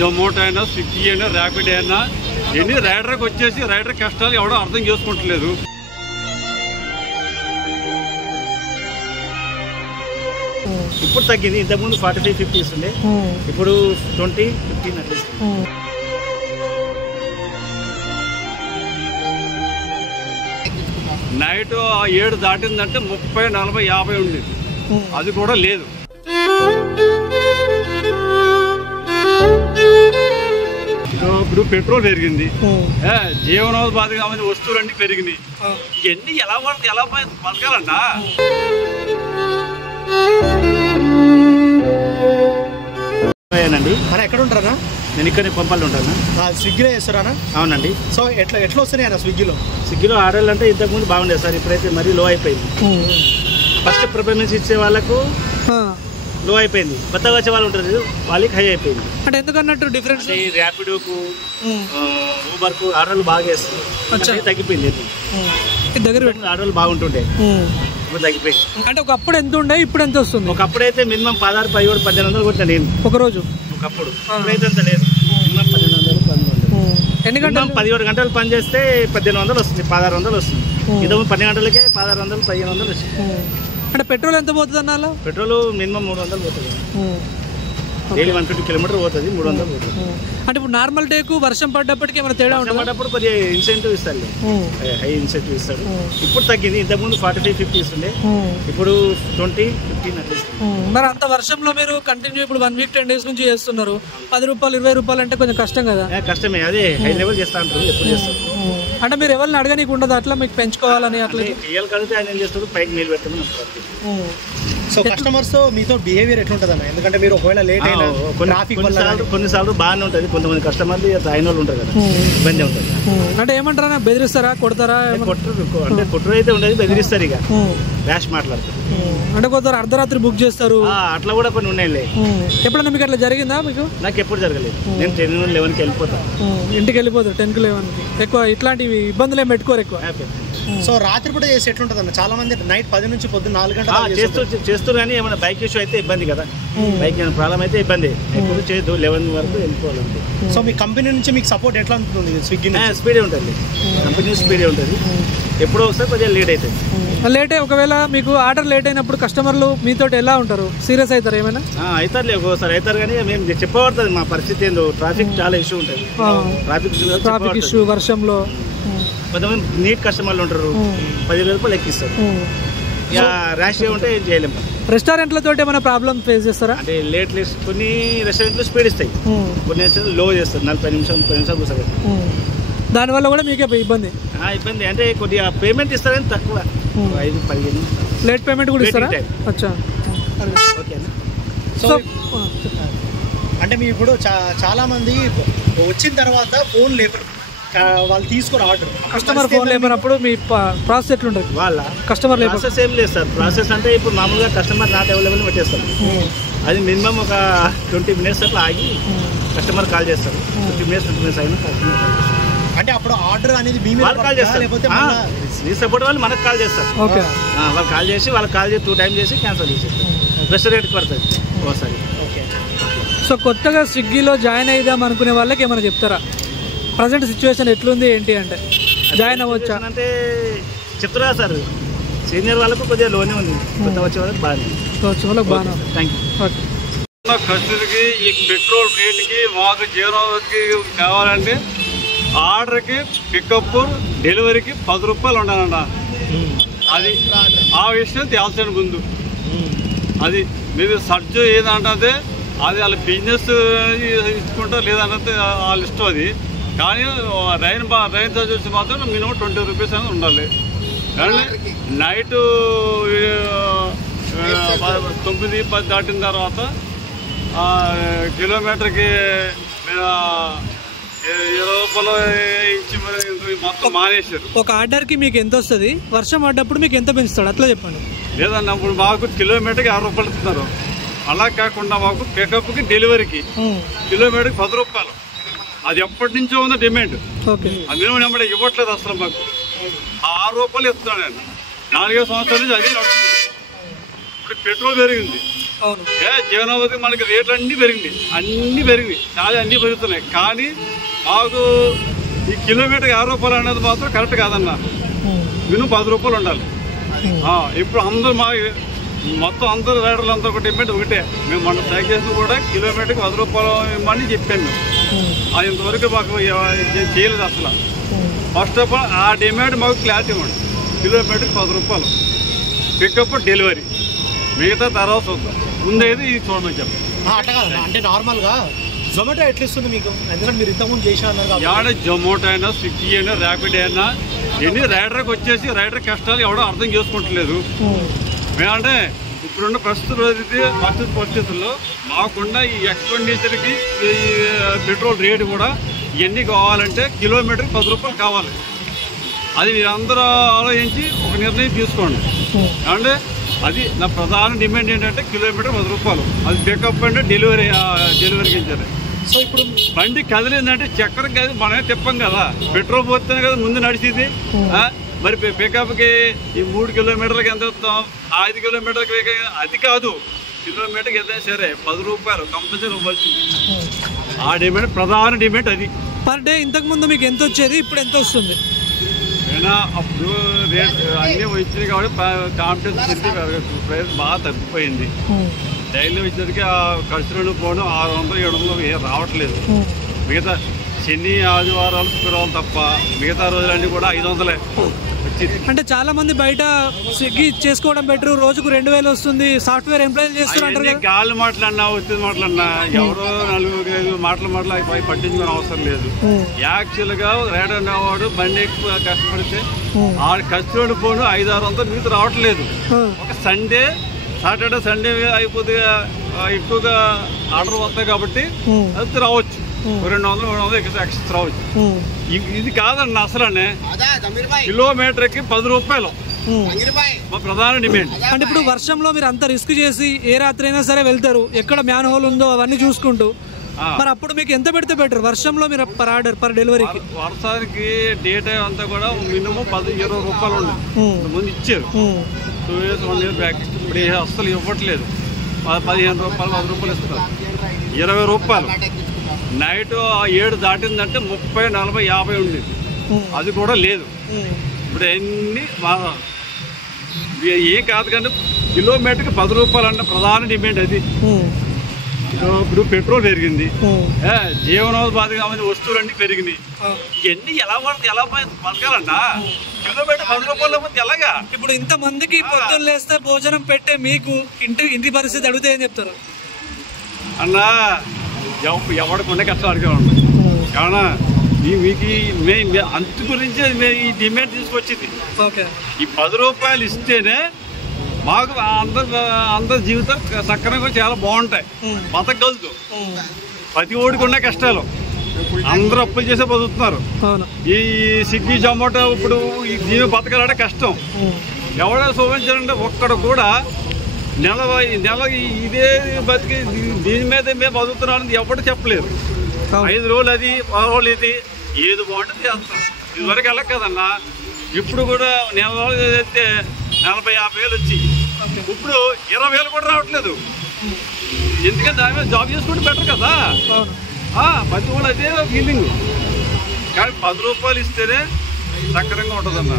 జొమాటో అయినా స్విగ్గీ అయినా ర్యాపిడ్ అయినా ఎన్ని రైడర్కి వచ్చేసి రైడర్ కష్టాలు ఎవడో అర్థం చేసుకుంటలేదు. ఇప్పుడు తగ్గింది. ఇంతకుముందు 45-50 ఇస్తుండే, ఇప్పుడు 20-15 అట్లా. నైట్ 7 దాటిందంటే 30, 40, 50 ఉండేది. అది కూడా లేదు. ఇప్పుడు పెట్రోల్ పెరిగింది, జీవనోపాధి కావాల్సిన వస్తువులన్నీ పెరిగినాయి. ఇవన్నీ ఎలా బతకాలన్నా? అండి మన ఎక్కడ ఉంటారా? నేను ఇక్కడ పంపాలి ఉంటాను. స్విగ్గీలో చేస్తారా? అవునండి. సో ఎట్లా వస్తున్నాయి అన్న స్విగ్గీలో ఆర్డర్లు అంటే ఇంతకుముందు బాగుండేది సార్, ఇప్పుడైతే మరీ లో అయిపోయింది. ఫస్ట్ ప్రిఫరెన్స్ ఇచ్చే వాళ్ళకు లో అయిపోయింది, కొత్తగా వచ్చే వాళ్ళు ఉంటారు వాళ్ళకి హై అయిపోయింది. అంటే ఎందుకన్నట్టు డిఫరెన్స్? ర్యాపిడోకు ఊబర్కు ఆర్డర్లు బాగా వేస్తుంది, తగ్గిపోయింది. దగ్గర ఆర్డర్లు బాగుంటుండే, ఇప్పుడు తగ్గిపోయింది. అంటే ఒకప్పుడు ఎంత ఉండే, ఇప్పుడు ఎంత వస్తుంది? ఒకప్పుడైతే మినిమం 16, 17, 1800 కొట్టినా నేను ఒకరోజు. ఒకప్పుడు ఇప్పుడైతే అంత లేదు. మినిమం 1200, 1200. ఎన్ని గంటలు? 17 గంటలు పని చేస్తే 1800 వస్తుంది, 1600 వస్తుంది. ఇంతకుముందు 10 గంటలకే 1600, 1500 వస్తుంది. అంటే పెట్రోల్ ఎంత పోతుంది అన్న? పెట్రోల్ మినిమం 300 పోతుంది. డైలీ 150 కిలోమీటర్ పోతుంది, 300 పోతుంది. అంటే ఇప్పుడు నార్మల్ డేకు వర్షం పడ్డప్పటికి ఏమైనా తేడా ఉంటుంది? పడ్డప్పుడు కొద్దిగా ఇన్సెంటివ్ ఇస్తాడు, హై ఇన్సెంటివ్ ఇస్తాడు. ఇప్పుడు తగ్గింది. ఇంతకుముందు 45-50 ఇస్తుండే, ఇప్పుడు 20-15 అట్లా. మరి అంత వర్షంలో మీరు కంటిన్యూ ఇప్పుడు 1 వీక్ 10 డేస్ నుంచి చేస్తున్నారు, 10 రూపాయలు 20 రూపాయలు అంటే కొంచెం కష్టం కదా? కష్టమే, అదే హై లెవెల్ చేస్తా అంటారు, ఎప్పుడు చేస్తారు. అంటే మీరు ఎవరిని అడగనీకు ఉండదు అట్లా మీకు పెంచుకోవాలని? అట్లా ఇయ్యాలి కలిగితే ఆయన ఏం చేస్తారు, పైకి నీళ్ళు పెట్టమని అంటారు. సో కస్టమర్స్ మీతో బిహేవియర్ ఎట్లుంటుంది అన్న? ఎందుకంటే మీరు ఒకవేళ లేట్ అయినా కొన్నిసార్లు బాగానే ఉంటుంది, కొంతమంది కస్టమర్లు అయిన వాళ్ళు ఉంటారు కదా, ఇబ్బంది ఉంటుంది. అంటే ఏమంటారా, బెదిరిస్తారా, కొడతారా? అంటే కొట్టరు అయితే ఉండదు, బెదిరిస్తారు, ఇక ర్యాష్ మాట్లాడతారు. అంటే కొందరు అర్ధరాత్రి బుక్ చేస్తారు, అట్లా కూడా కొన్ని ఉన్నాయి. ఎప్పుడన్నా మీకు అట్లా జరిగిందా? మీకు? నాకు ఎప్పుడు జరగలేదు. నేను 10, 11కి వెళ్ళిపోతాను, ఇంటికి వెళ్ళిపోతారు 10కి 11కి. ఎక్కువ ఇట్లాంటివి ఇబ్బందులు ఏం పెట్టుకోరు ఎక్కువ. సో రాత్రి పూట చేసి ఎట్లుంటుంది అన్న? చాలా మంది నైట్ 10 నుంచి పొద్దున్న 4 గంటలు చేస్తారు, కానీ ఏమైనా బైక్ ఇష్యూ అయితే ఇబ్బంది కదా, బైక్ ఏమైనా ప్రాబ్లం అయితే ఇబ్బంది. ఎప్పుడు చేయదు, 11 వరకు వెళ్ళిపోవాలంటే. సో మీ కంపెనీ నుంచి మీకు సపోర్ట్ ఎట్లా ఉంటుంది? స్విగ్గీ స్పీడే ఉంటుంది, కంపెనీ స్పీడే ఉంటుంది. ఎప్పుడో వస్తే కొద్దిగా లేట్ అవుతుంది. లేట్ ఒకవేళ మీకు ఆర్డర్ లేట్ అయినప్పుడు కస్టమర్లు మీతో ఎలా ఉంటారు? సీరియస్ అవుతారు ఏమైనా? అవుతారులే, ఒక్కోసారి అవుతారు, కానీ మేము చెప్పబడుతుంది మా పరిస్థితి ఏందో. ట్రాఫిక్ చాలా ఇష్యూ ఉంటుంది, ట్రాఫిక్ ఇష్యూ వర్షంలో. కొంతమంది నీట్ కస్టమర్లు ఉంటారు, 10,000 రూపాయలు ఎక్కిస్తారు. ఇక ర్యాష్ ఉంటే ఏం చేయలేము. రెస్టారెంట్లతో ఏమైనా ప్రాబ్లమ్ ఫేస్ చేస్తారా? అంటే లేట్ కొన్ని రెస్టారెంట్లు స్పీడ్ ఇస్తాయి, కొన్ని రెస్టారెంట్లు లో చేస్తారు, 40 నిమిషాలు 30 నిమిషాలు కూర్చోబెట్టి. దానివల్ల కూడా మీకే ఇబ్బంది? ఇబ్బంది అంటే కొద్దిగా పేమెంట్ ఇస్తారని తక్కువ, 5-15 లేట్ పేమెంట్ కూడా ఇస్తారా? అచ్చా, ఓకేనా. సో అంటే మీ ఇప్పుడు చాలా మంది వచ్చిన తర్వాత ఫోన్ లేపరు, వాళ్ళు తీసుకుని ఆర్డర్. కస్టమర్ ఫోన్ లేపినప్పుడు మీ ప్రాసెస్ ఎట్లుంటుంది? వాళ్ళ కస్టమర్ ప్రాసెస్ ఏం లేదు సార్. ప్రాసెస్ అంటే ఇప్పుడు మామూలుగా కస్టమర్ నాట్ అవైలబుల్ పెట్టేస్తారు, అది మినిమం ఒక 20 మినిట్స్ అట్లా ఆగి కస్టమర్ కాల్ చేస్తారు. 20 మినిట్స్ అయినా కస్టమర్ కాల్ చేస్తారు. అంటే అప్పుడు ఆర్డర్ అనేది మీ వాళ్ళు కాల్ చేస్తారు, మీ సపోర్ట్ వాళ్ళు మనకు కాల్ చేస్తారు. వాళ్ళు కాల్ చేసి 2 టైం చేసి క్యాన్సిల్ చేసేస్తారు. రెస్టారెంట్కి పడుతుంది ఒకసారి. ఓకే. సో కొత్తగా స్విగ్గీలో జాయిన్ అయిదాం అనుకునే వాళ్ళకి ఏమైనా చెప్తారా? ప్రజెంట్ సిచ్యువేషన్ ఎట్లుంది ఏంటి అంటే జాయిన్ అవ్వచ్చా అంటే చెప్తారా సార్? సీనియర్ వాళ్ళకు కొద్దిగా లోనే ఉంది, కొత్త వచ్చే వాళ్ళకి బాగానే. Thank you. ఖర్చులకి ఈ పెట్రోల్ రేటుకి మాకు జీవనోపాధికి కావాలంటే ఆర్డర్కి పికప్ డెలివరీకి 10 రూపాయలు ఉండాలన్న. అది ఆ విషయం తేల్చండి ముందు. అది మీరు సర్జు ఏదంటే అది వాళ్ళ బిజినెస్ ఇచ్చుకుంటారు, లేదంటే వాళ్ళ ఇష్టం అది. కానీ రైన్ చార్జ్ వచ్చి మాత్రం మినిమం 20 రూపీస్ అనేది ఉండాలి. కానీ నైట్ 9, 10 దాటిన తర్వాత కిలోమీటర్కి 20 రూపాయలు ఇచ్చి మొత్తం మానేశారు. ఒక ఆర్డర్కి మీకు ఎంత వస్తుంది? వర్షం పడ్డప్పుడు మీకు ఎంత పెంచుతాడు అట్లా చెప్పండి. లేదన్న ఇప్పుడు మాకు కిలోమీటర్కి 6 రూపాయలు ఇస్తున్నారు. అలా కాకుండా మాకు పికప్కి డెలివరీకి కిలోమీటర్కి 10 రూపాయలు. అది ఎప్పటి నుంచో ఉంది డిమాండ్. అది మినిమం నెంబర్ ఇవ్వట్లేదు అసలు మాకు. 6 రూపాయలు ఇస్తున్నాను నేను, 4 సంవత్సరాల నుంచి అదే నడుస్తుంది. ఇప్పుడు పెట్రోల్ పెరిగింది, అవును. జీవనోపాధి మనకి రేట్లు అన్నీ పెరిగినాయి చాలా అన్నీ పెరుగుతున్నాయి. కానీ మాకు ఈ కిలోమీటర్కి 50 రూపాయలు అనేది మాత్రం కరెక్ట్ కాదన్న. మినిమం 10 రూపాయలు ఉండాలి. ఇప్పుడు అందరూ మొత్తం అందరు రైడర్లు అంతా ఒక డిమాండ్ ఒకటే. మేము మన ప్యాకేజ్ కూడా కిలోమీటర్కి 10 రూపాయలు ఇవ్వమని చెప్పాను. అది ఇంతవరకు మాకు చేయలేదు అసలు. ఫస్ట్ ఆఫ్ ఆల్ ఆ డిమాండ్ మాకు క్లారిటీ ఇవ్వండి. కిలోమీటర్కి 10 రూపాయలు పికప్ డెలివరీ, మిగతా తర్వాత చూద్దాం. ముందేది ఇది చూడమని చెప్పండి. అట్లా కాదు, అంటే నార్మల్గా జొమాటో ఎట్లా ఇస్తుంది మీకు? ఎందుకంటే మీరు ఇంతకుముందు చేసా అన్నారు. ఎవడ జొమాటో అయినా, స్విగ్గీ అయినా, ర్యాపిడ్ అయినా ఎన్ని రైడర్కి వచ్చేసి రైడర్ కష్టాలు ఎవడో అర్థం చేసుకుంటలేదు. మేమంటే ఇప్పుడున్న ప్రస్తుత పరిస్థితుల్లో మాకున్న ఈ ఎక్స్పెండిచర్కి ఈ పెట్రోల్ రేటు కూడా ఇవన్నీ కావాలంటే కిలోమీటర్కి 10 రూపాయలు కావాలి. అది మీరందరూ ఆలోచించి ఒక నిర్ణయం తీసుకోండి. అంటే అది నా ప్రధాన డిమాండ్ ఏంటంటే కిలోమీటర్ 10 రూపాయలు. అది పికప్ అంటే డెలివరీకి ఇచ్చారు. సో ఇప్పుడు బండి కదిలిందంటే చక్రం కాదు, మనమే తిప్పం కదా. పెట్రోల్ పోతేనే కదా ముందు నడిచేది. మరి పికప్కి ఈ 3 కిలోమీటర్లకి ఎంత వస్తాం, 5 కిలోమీటర్లకి అది కాదు. కిలోమీటర్కి ఎంత సరే 10 రూపాయలు కంపల్సరీ ఇవ్వాల్సింది. ఆ డిమాండ్ ప్రధాన డిమాండ్ అది. పర్ డే ఇంతకు ముందు మీకు ఎంత వచ్చేది, ఇప్పుడు ఎంత వస్తుంది? అయినా అప్పుడు రేట్ అన్నీ వచ్చినాయి కాబట్టి కాంపిటీషన్ ప్రైస్ బాగా తగ్గిపోయింది. డైలీ వచ్చేసరికి ఆ ఖర్చులను పోవడం 600-700 ఏం రావట్లేదు. మిగతా శని ఆదివారాలు శుక్రవారం తప్ప మిగతా రోజులన్నీ కూడా 500 వచ్చింది. అంటే చాలా మంది బయట స్విగ్గీ చేసుకోవడం బెటర్, రోజుకు 2000 వస్తుంది, సాఫ్ట్వేర్ ఎంప్లాయీలు చేస్తున్నారు. గాలి మాటలన్నా వచ్చింది మాటలన్నా ఎవరో 4-5 మాటలు పట్టించుకునే అవసరం లేదు. యాక్చువల్గా రైడర్ అనేవాడు బండి ఎక్కువ కష్టపడితే ఆ ఖర్చులను పోను 500-600 మిగతా రావట్లేదు. ఒక సాటర్డే సండే అయిపోతే ఎక్కువగా ఆర్డర్ వస్తాయి కాబట్టి అది రావచ్చు. 200-300 ఎక్స్ట్రా రావచ్చు. ఇది కాదన్న అసలనే కిలోమీటర్కి 10 రూపాయలు మా ప్రధాన డిమాండ్. అంటే ఇప్పుడు వర్షంలో మీరు అంత రిస్క్ చేసి ఏ రాత్రి అయినా సరే వెళ్తారు, ఎక్కడ మ్యాన్ హోల్ ఉందో అవన్నీ చూసుకుంటూ, మరి అప్పుడు మీకు ఎంత పెడితే బెటర్ వర్షంలో మీరు పర్ ఆర్డర్ పర్ డెలివరీకి? వర్షానికి డే టైం అంతా కూడా మినిమం 10-20 రూపాయలు ఉన్నాయి. ముందు ఇచ్చారు 2 years 1 year బ్యాక్. ఇప్పుడు అస్సలు ఇవ్వట్లేదు. 15 రూపాయలు 10 రూపాయలు ఇస్తున్నారు. 20 రూపాయలు. నైట్ 7 దాటిందంటే 30, 40, 50 ఉండేది. అది కూడా లేదు. ఇప్పుడు ఎన్ని ఏం కాదు కానీ కిలోమీటర్కి 10 రూపాయలు అంటే ప్రధాన డిమాండ్ అది. ఇప్పుడు పెట్రోల్ పెరిగింది, జీవనోపాధి కావాల్సిన వస్తువులన్నీ పెరిగినాయి. ఇవన్నీ ఎలా బతకాలన్నా? కిలోమీటర్ 10 రూపాయల మంది ఎలాగా? ఇప్పుడు ఇంత మందికి పొద్దున్న లేస్తే భోజనం పెట్టే మీకు ఇంటి పరిస్థితి అడిగితే ఏం చెప్తారు అన్నా? ఎవరికి ఉండే కష్టం అడిగేవాళ్ళు. కావున మీకు అంత గురించి ఈ డిమాండ్ తీసుకొచ్చింది. ఈ 10 రూపాయలు ఇస్తేనే మాకు అందరి జీవితం సక్రమంగా చాలా బాగుంటాయి, బతకగలదు. ప్రతి ఓడికి ఉన్న కష్టాలు అందరూ అప్పులు చేసే బతుకుతున్నారు. ఈ స్విగ్గీ జొమాటో ఇప్పుడు దీని బతకాలంటే కష్టం. ఎవడో శోభించాలంటే ఒక్కడ కూడా నెల ఇదే బతికి దీని మీద మేము బతుకుతున్నామని ఎవరు చెప్పలేదు. 5 రోజులు అది 10 రోజులు ఇది ఏది బాగుంటుంది చేస్తాం. ఇదివరకు వెళ్ళక కదన్నా. ఇప్పుడు కూడా నెల రోజులు అయితే 40-50 వేలు వచ్చి ఇప్పుడు 20 వేలు కూడా రావట్లేదు. ఎందుకంటే దాని మీద జాబ్ చేసుకుంటే బెటర్ కదా. ప్రతి కూడా అదే ఫీలింగ్. కానీ 10 రూపాయలు ఇస్తేనే సక్రంగా ఉంటుందన్న.